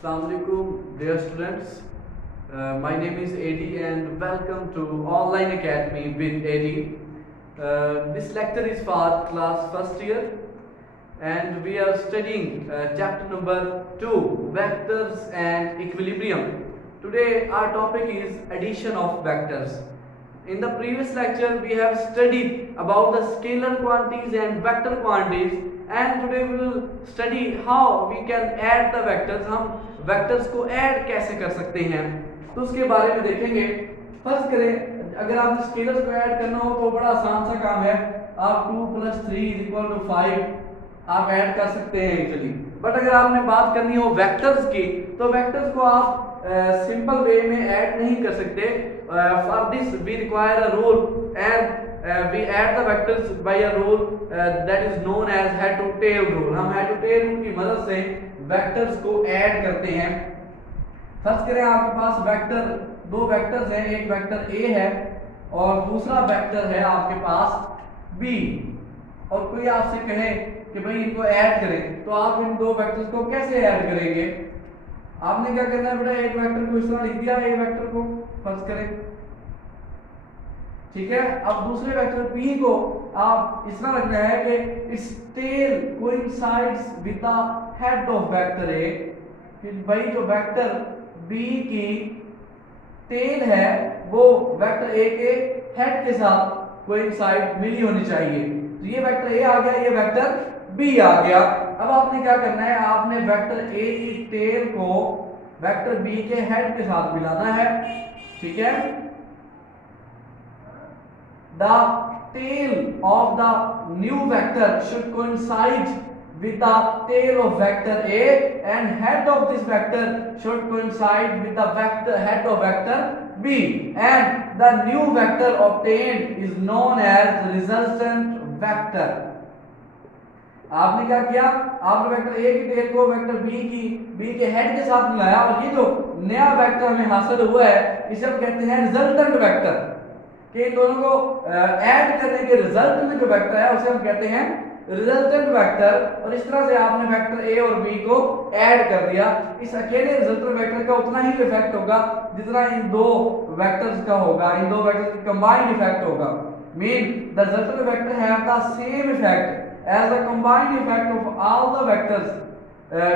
Assalamualaikum, dear students. My name is Adi and welcome to Online Academy with Adi. This lecture is for class first year and we are studying chapter number 2, vectors and equilibrium. Today our topic is addition of vectors. In the previous lecture we have studied about the scalar quantities and vector quantities, and today we will study how we can add the vectors. हम vectors को add कैसे कर सकते हैं तो उसके बारे में देखेंगे। फर्स्ट करें, अगर आपने स्केलर्स को ऐड करना हो तो बड़ा आसान सा काम है। आप 2 + 3 = 5 आप ऐड कर सकते हैं इजीली। बट अगर आपने बात करनी हो वेक्टर्स की तो वेक्टर्स को आप सिंपल वे में ऐड नहीं कर सकते। For this we require a rule and we add the vectors by a rule that is known as head to tail rule. हम हेड टू टेल रूल की मदद से वेक्टर्स को ऐड करते हैं। फर्स्ट करें, आपके पास वेक्टर दो वेक्टर्स हैं, एक वेक्टर ए है और दूसरा वेक्टर है आपके पास बी, और कोई आपसे कहे कि भाई इनको ऐड करें तो आप इन दो वेक्टर्स को कैसे ऐड करेंगे? आपने क्या करना है बेटा, एक वेक्टर को इस तरह लिख दिया, ए वेक्टर को फर्स्ट करें, ठीक है। अब दूसरे वेक्टर p को आप इस तरह रखना है कि its tail coincides with the head of vector A, कि भाई जो वेक्टर b की टेल है वो वेक्टर a के हेड के साथ कोइंसाइड मिली होनी चाहिए। तो ये वेक्टर a आ गया, ये वेक्टर b आ गया। अब आपने क्या करना है, आपने वेक्टर a की टेल को वेक्टर b के हेड के साथ मिलाना है, ठीक है। The tail of the new vector should coincide with the tail of vector A, and head of this vector should coincide with the head of vector B, and the new vector obtained is known as resultant vector. आपने क्या किया, आपने vector A की tell को vector B के head के साथ मिलाया, और ये जो नया वेक्टर हमें हासिल हुआ है इसे हम कहते हैं रिजल्टेंट वेक्टर। कि इन दोनों को ऐड करने के रिजल्ट में जो वेक्टर है उसे हम कहते हैं रिजल्टेंट वेक्टर। और इस तरह से आपने वेक्टर ए और बी को ऐड कर दिया। इस अकेले रिजल्टेंट वेक्टर का उतना ही इफेक्ट होगा जितना इन दो वेक्टर्स का होगा, इन दो वेक्टर्स का कंबाइंड इफेक्ट होगा। Mean the resultant vector have the same effect as the combined effect of all the vectors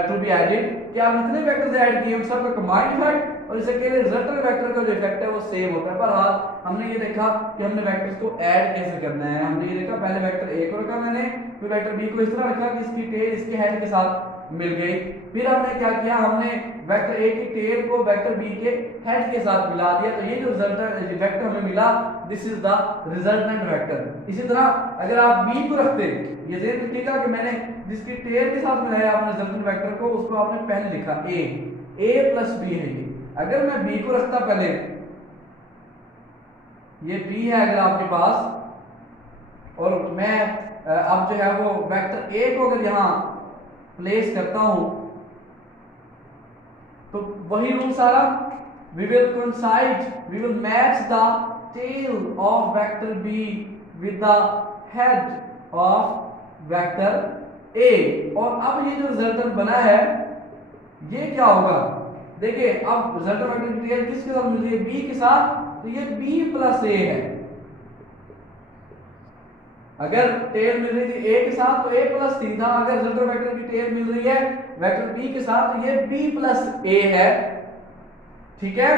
to be added. कि आप जितने वेक्टर्स ऐड किए उन सब का कंबाइंड इफेक्ट और इस अकेले रिजल्टेंट वेक्टर का जो इफेक्ट है वो सेम होता है। पर हाँ, हमने ये देखा कि हमने वेक्टर्स को ऐड कैसे करना है। हमने ये देखा, पहले वेक्टर ए को रखा मैंने, फिर वेक्टर बी को इस तरह रखा कि इसकी टेल इसके हेड के साथ मिल गई। फिर हमने क्या किया, हमने वेक्टर ए की टेल को वेक्टर बी के हेड के साथ मिला दिया। तो ये जो रिजल्टेंट वेक्टर हमें मिला, this is the resultant vector. इसी तरह अगर आप बी को रखते, ये ध्यान रखिएगा कि मैंने जिसकी टेल के साथ मिलाया आपने रिजल्टेंट वेक्टर को, उसको आपने पहले लिखा ए प्लस बी है ये। अगर मैं b को रखता पहले, ये b है अगर आपके पास, और मैं अब जो है वो वेक्टर a को अगर यहां प्लेस करता हूं तो वही रूल सारा, we will match the tail of vector b with the head of vector a। और अब ये जो रिजल्टेंट बना है ये क्या होगा, देखिए अब रिजल्टेंट वेक्टर की टेल किसके साथ मिल रही है, b के साथ, तो ये b प्लस a है। अगर टेल मिल रही थी a के साथ तो a प्लस थी था, अगर रिजल्टेंट वेक्टर की टेल मिल रही है वेक्टर b के साथ तो ये b प्लस a है, ठीक है।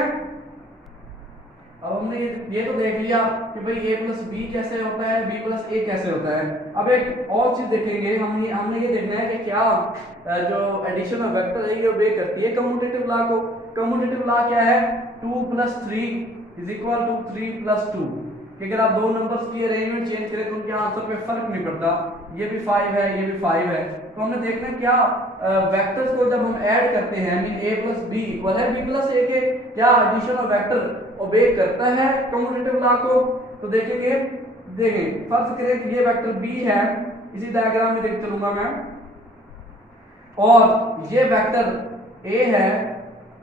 अब हमने ये तो देख लिया कि भाई a प्लस b कैसे होता है, b प्लस a कैसे होता है। अब एक और चीज देखेंगे, हमने ये देखना है कि क्या जो एडिशन ऑफ वेक्टर है ये ओबे करती है कम्यूटेटिव लॉ को। कम्यूटेटिव लॉ क्या है, 2 + 3 = 3 + 2। कि अगर आप दो नंबर्स की अरेंजमेंट चेंज करें तो उनके आंसर पे फर्क नहीं पड़ता, ये भी 5 है ये भी 5 है। तो हमने देखना है क्या वेक्टर्स को जब हम ऐड करते हैं, mean a + b = b + a के, क्या एडिशन ऑफ वेक्टर ओबे करता है कम्यूटेटिव लॉ को। तो देखें फर्ज करें कि ये वेक्टर b है, इसी डायग्राम में देख चलूंगा मैं, और ये वेक्टर a है,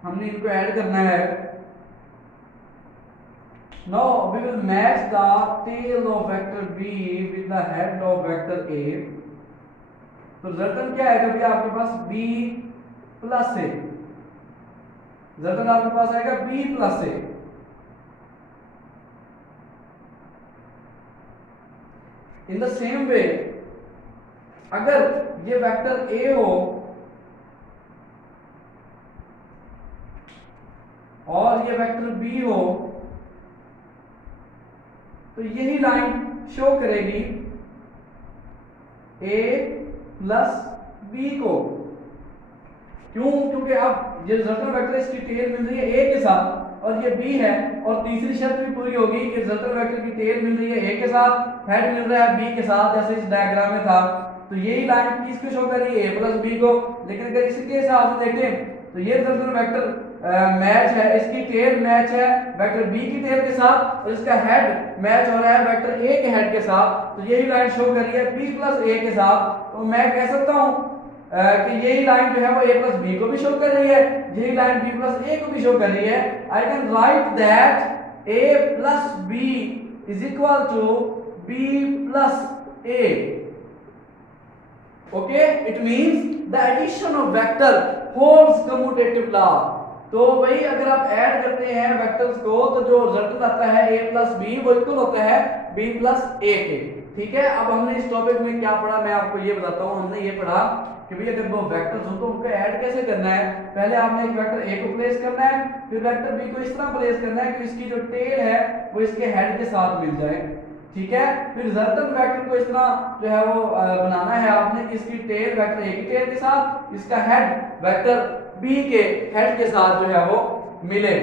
हमने इनको ऐड करना है। Now we will match the tail of vector b with the head of vector a। तो रिजल्टेंट क्या है, कभी आपके पास b प्लस है, रिजल्टेंट आपके पास आएगा b plus a। In the same way अगर ये वेक्टर a हो और ये वेक्टर b हो तो यही लाइन शो करेगी a प्लस b को। क्यों? क्योंकि अब ये रिजल्टेंट वेक्टर इसकी टेल मिल रही है a के साथ और ये b है, और तीसरी शर्त भी पूरी होगी कि रिजल्टेंट वेक्टर की टेल मिल रही है a के साथ, हेड मिल रहा है b के साथ, जैसे इस डायग्राम में था। तो यही लाइन किसको शो कर रही है? a प्लस b को। लेकिन अगर इसी के हिसाब से देखें तो ये रिजल्टेंट वेक्टर मैच है, इसकी टेल मैच है वेक्टर b की टेल के साथ, और इसका हेड मैच हो रहा है वेक्टर a के हेड के साथ। तो यही लाइन शो कर रही है b प्लस a के साथ। तो मैं कह सकता हूं कि यही लाइन जो है वो a प्लस b को भी शो कर रही है, यही लाइन b प्लस a को भी शो कर रही है। I can write that a plus b is equal to b plus a। Okay, it means the addition of vector holds commutative law. तो भाई अगर आप ऐड करते हैं वेक्टर्स को तो जो रिजल्ट आता है a प्लस b वो इक्वल होता है b प्लस a के। ठीक है, अब हमने इस टॉपिक में क्या पढ़ा मैं आपको ये बताता हूँ। हमने ये पढ़ा कि भाई अगर दो वेक्टर्स हो तो उनको ऐड कैसे करना है। पहले आपने एक वेक्टर a को प्लेस करना है, फिर वेक्टर b को इस तरह प्लेस करना है कि इसकी जो टेल है वो इसके हेड के साथ मिल जाए। ठीक है, फिर रिजल्टेंट वेक्टर को इस तरह जो है वो बनाना है आपने कि इसकी टेल वेक्टर a की टेल के साथ, इसका हेड वेक्टर b के हेड के साथ जो है वो मिले।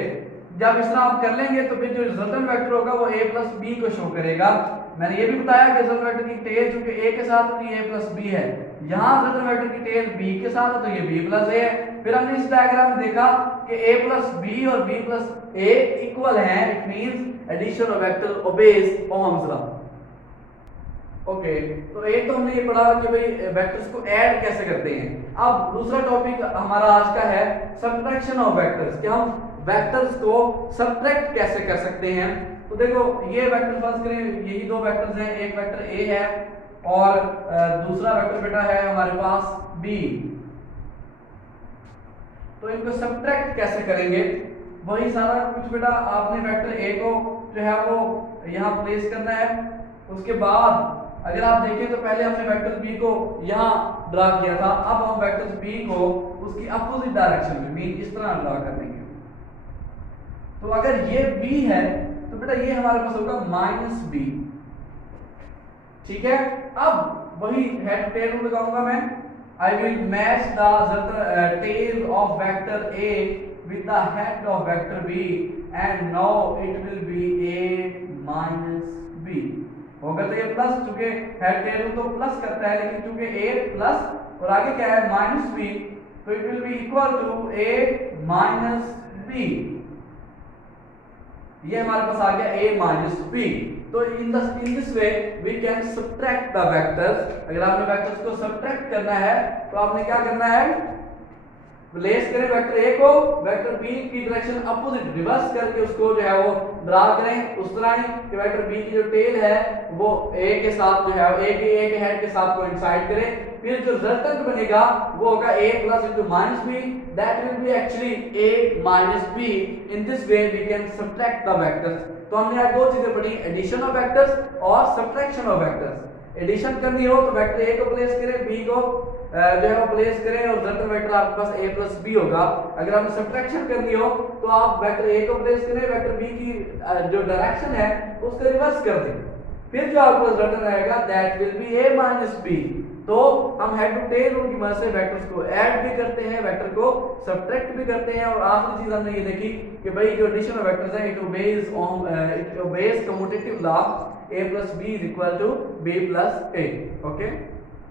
जब इस तरह आप कर लेंगे तो फिर जो रिजल्टेंट वेक्टर होगा वो a प्लस b को शो करेगा। मैंने ये भी बताया कि रिजल्टेंट वेक्टर की टेल चूंकि a के साथ होती है a प्लस b है, यहाँ रिजल्टेंट वेक्टर की टेल b के साथ है तो ये b प्लस a है। फिर हमने इस डायग्राम में देखा कि a प्लस b और b प्लस a इक्वल हैं, it means addition of vector obeys Ohm's law. Okay, तो एक तो हमने ये पढ़ा कि भाई वेक्टर्स को ऐड कैसे करते हैं। अब दूसरा टॉपिक हमारा आज का है सब्ट्रैक्शन ऑफ वेक्टर्स, कि हम वेक्टर्स को सब्ट्रैक्ट कैसे कर सकते हैं। तो देखो ये वेक्टर फर्स्ट करें, यही दो वेक्टर्स हैं, एक वेक्टर a है और दूसरा वेक्टर बेटा है हमारे पास b। तो इनको सब्ट्रैक्ट कैसे करेंगे, वही सारा कुछ बेटा आपने वेक्टर a को जो है वो यहाँ प्लेस करना है। उसके बाद अगर आप देखें तो पहले हमने वेक्टर b को यहाँ ड्रा किया था, अब हम वेक्टर b को उसकी अपोजिट डायरेक्शन में मीन इस तरह ड्रा कर देंगे। तो अगर ये b है तो बेटा ये हमारे पास होगा माइनस b। ठीक है, अब वही हेड टेल रूल लगाऊंगा मैं। I will match the tail of vector a with the head of vector b and now it will be a minus b। होगा तो ये प्लस, चूंकि हेड टेल तो प्लस करता है, लेकिन चूंकि a प्लस और आगे क्या है माइनस b, तो it will be equal to a minus b। ये हमारे पास आ गया a माइनस b। तो in this way we can subtract the vectors. अगर आपने वेक्टर्स को सब्ट्रैक्ट करना है तो आपने क्या करना है, प्लेस करें वेक्टर a को वेक्टर b की डायरेक्शन अपोजिट रिवर्स करके उसको जो है वो ड्रा करें उस तरह ही कि वेक्टर b की जो टेल है वो a के साथ जो है a के हेड के साथ कोइंसाइड करे। फिर जो रिजल्टेंट बनेगा वो होगा a plus into minus b, that will be actually a minus b। In this way we can subtract the vectors. तो हमने आज दो चीजें पढ़ी, एडिशन ऑफ वेक्टर्स और सब्ट्रैक्शन ऑफ वेक्टर्स। एडिशन करनी हो तो वेक्टर a को प्लेस करें, b को जो है वो प्लेस करें और रिजल्टेंट वेक्टर आपके पास a प्लस b होगा। अगर आपने सब्ट्रैक्शन करनी हो तो आप वेक्टर a को प्लेस करें, वेक्टर b की जो डायरेक्शन है उसको रिवर्स कर दें, फिर जो आपको रिजल्टेंट आएगा that will B a minus b। तो हम हेड टू टेल रूल की मदद से वेक्टर्स को ऐड भी करते हैं, वेक्टर को सब्ट्रैक्ट भी करते हैं। और आखिरी चीज हमने ये देखी कि भाई जो एडिशन ऑफ वेक्टर्स है it obeys commutative law a plus b is equal to b plus a। Okay.